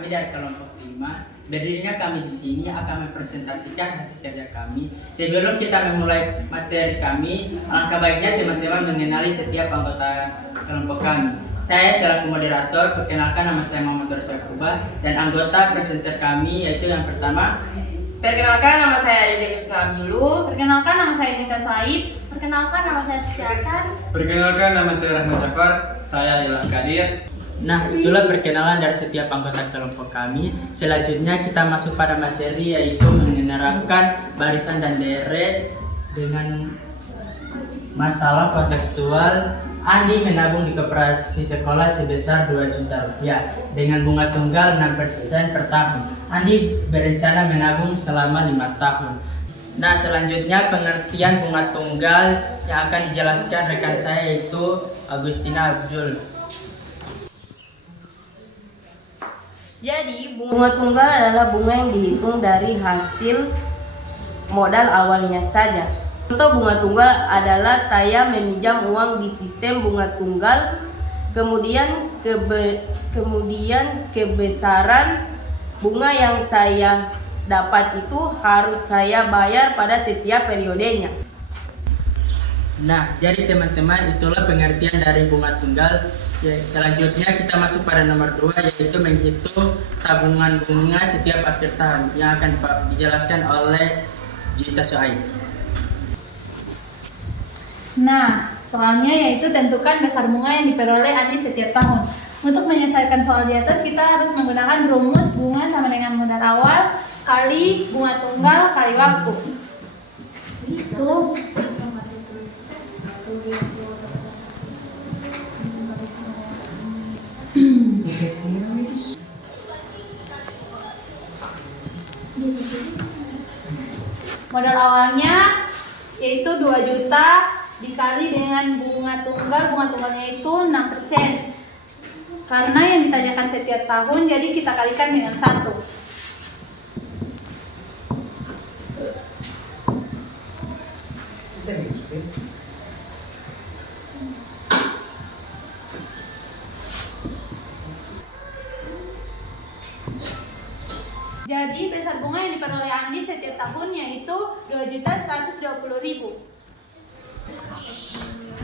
kami dari kelompok 5. Berdirinya kami di sini akan mempresentasikan hasil kerja kami. Sebelum kita memulai materi kami, alangkah baiknya teman-teman mengenali setiap anggota kelompok kami. Saya selaku moderator, perkenalkan nama saya Muhammad Dorce Yakuba dan anggota presenter kami yaitu yang pertama. Perkenalkan, nama saya Yudha Kusma Abdulu. Perkenalkan, nama saya Jika Saib. Perkenalkan, nama saya Suci Hasan. Perkenalkan, nama saya Rahmat Jafar. Saya Ilham Kadir. Nah, itulah perkenalan dari setiap anggota kelompok kami. Selanjutnya kita masuk pada materi yaitu menerapkan barisan dan deret dengan masalah kontekstual. Andi menabung di koperasi sekolah sebesar 2 juta rupiah dengan bunga tunggal 6% per tahun. Andi berencana menabung selama 5 tahun. Nah, selanjutnya pengertian bunga tunggal yang akan dijelaskan rekan saya yaitu Agustina Abdul. Jadi, bunga tunggal adalah bunga yang dihitung dari hasil modal awalnya saja. Contoh bunga tunggal adalah saya meminjam uang di sistem bunga tunggal, kemudian kebesaran bunga yang saya dapat itu harus saya bayar pada setiap periodenya. Nah, jadi teman-teman itulah pengertian dari bunga tunggal. Ya, selanjutnya kita masuk pada nomor 2 yaitu menghitung tabungan bunga setiap akhir tahun yang akan dijelaskan oleh Juita Soaib. Nah, soalnya yaitu tentukan besar bunga yang diperoleh Andi setiap tahun. Untuk menyelesaikan soal di atas, kita harus menggunakan rumus bunga sama dengan modal awal kali bunga tunggal kali waktu. Itu modal awalnya yaitu 2 juta dikali dengan bunga tunggalnya itu 6%. Karena yang ditanyakan setiap tahun, jadi kita kalikan dengan 1. Jadi besar bunga yang diperoleh Andi setiap tahunnya itu 2.120.000.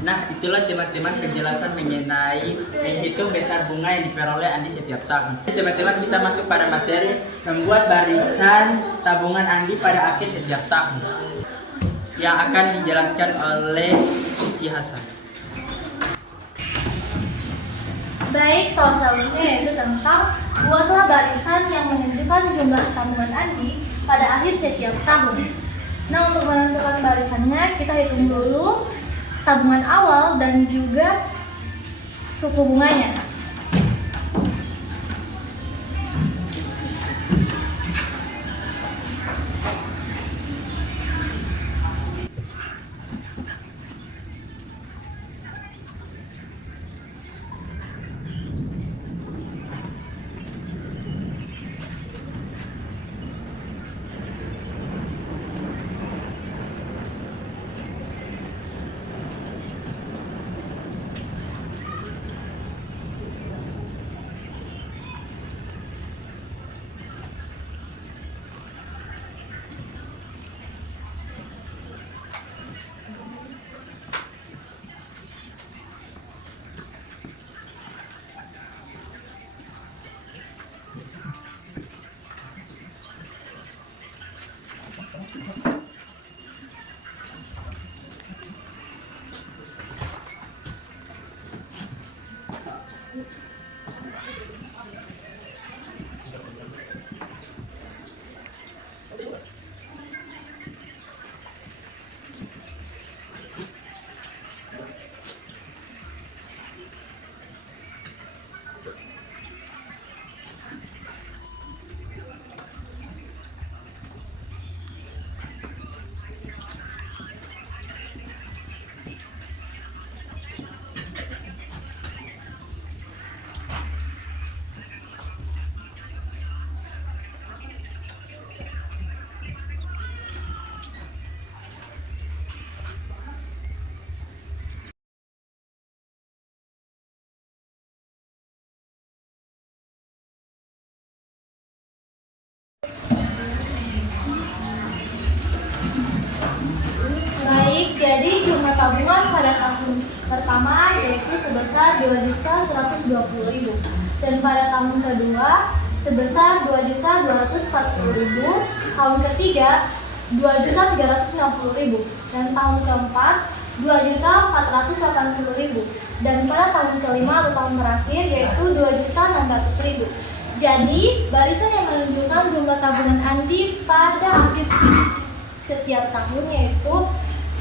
Nah, itulah teman-teman penjelasan mengenai menghitung besar bunga yang diperoleh Andi setiap tahun. Teman-teman, kita masuk pada materi membuat barisan tabungan Andi pada akhir setiap tahun yang akan dijelaskan oleh Suci Hasan. Baik, soal selanjutnya yaitu tentang buatlah barisan yang menunjukkan jumlah tabungan Andi pada akhir setiap tahun. Nah, untuk menentukan barisannya, kita hitung dulu tabungan awal dan juga suku bunganya. tabungan pada tahun pertama yaitu sebesar 2.120.000 dan pada tahun kedua sebesar 2.240.000, tahun ketiga 2.360.000 dan tahun keempat 2.480.000 dan pada tahun kelima atau tahun terakhir yaitu 2.600.000. Jadi, barisan yang menunjukkan jumlah tabungan Andi pada akhir setiap tahun yaitu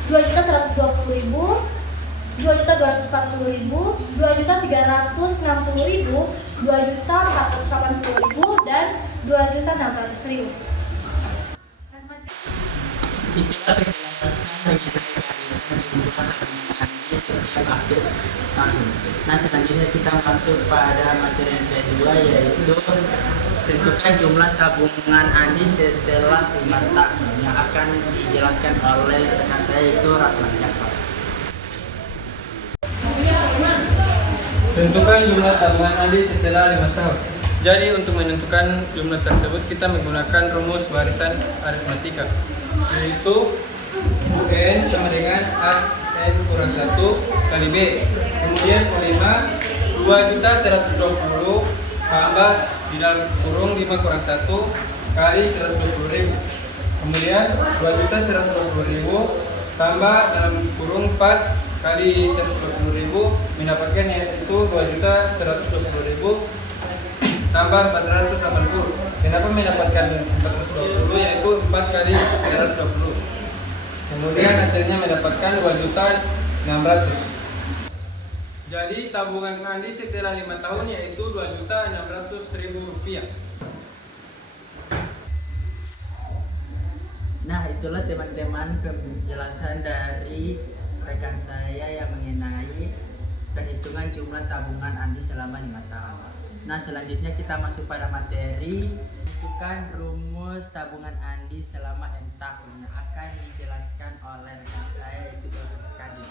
2.120.000, 2.240.000, 2.360.000, 2.480.000 dan 2.600.000. Itulah penjelasan mengenai barisan jumlah tabungan Andi setiap akhir tahun. Nah, selanjutnya kita masuk pada materi yang kedua yaitu tentukan jumlah tabungan Andi setelah 5 tahun yang akan dijelaskan oleh rekan saya yaitu Rahmat Jafar. Tentukan jumlah tabungan Andi setelah 5 tahun. Jadi untuk menentukan jumlah tersebut kita menggunakan rumus barisan aritmatika, yaitu UN sama dengan AN kurang 1 kali B. Kemudian U5 2.120.000 tambah di dalam kurung 5 kurang 1 kali 120.000. Kemudian 2.120.000 tambah dalam kurung 4 kali 120.000 mendapatkan yaitu 2.120.000 tambah 480. Kenapa mendapatkan 420? Yaitu 4 kali 120. Kemudian hasilnya mendapatkan 2.600. Jadi tabungan Andi setelah 5 tahun yaitu 2.600.000 rupiah. Nah, itulah teman-teman penjelasan dari rekan saya yang mengenai perhitungan jumlah tabungan Andi selama 5 tahun. Nah, selanjutnya kita masuk pada materi tentukan rumus tabungan Andi selama N tahun yang akan dijelaskan oleh rekan saya yaitu Dr. Kadir.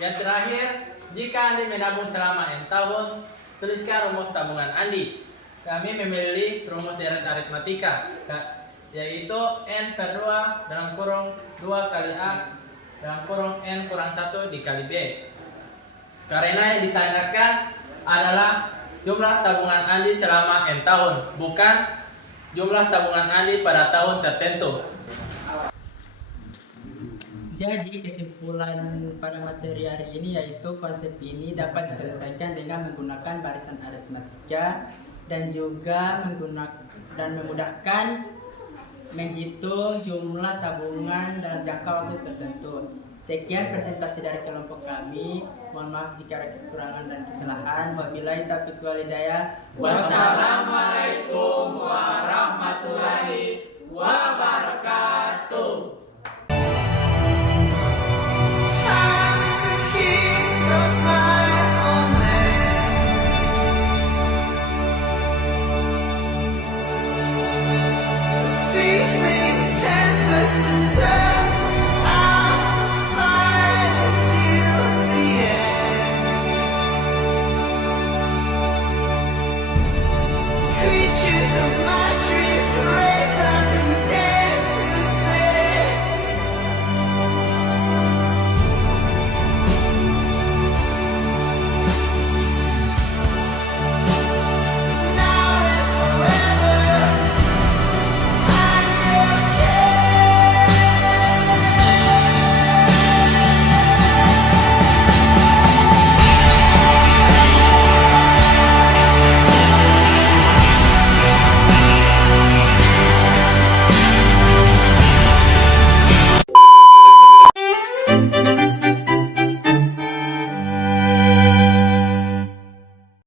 Yang terakhir, jika Andi menabung selama N tahun, tuliskan rumus tabungan Andi. Kami memilih rumus deret aritmatika, yaitu N per 2 dalam kurung 2 kali A dalam kurung N kurang 1 dikali B. Karena yang ditanyakan adalah jumlah tabungan Andi selama N tahun, bukan jumlah tabungan Andi pada tahun tertentu. Jadi kesimpulan pada materi hari ini yaitu konsep ini dapat diselesaikan dengan menggunakan barisan aritmatika dan juga memudahkan menghitung jumlah tabungan dalam jangka waktu tertentu. Sekian presentasi dari kelompok kami. Mohon maaf jika ada kekurangan dan kesalahan. Wabillahi taufiq wal hidayah. Wassalamualaikum warahmatullahi wabarakatuh. Creatures of my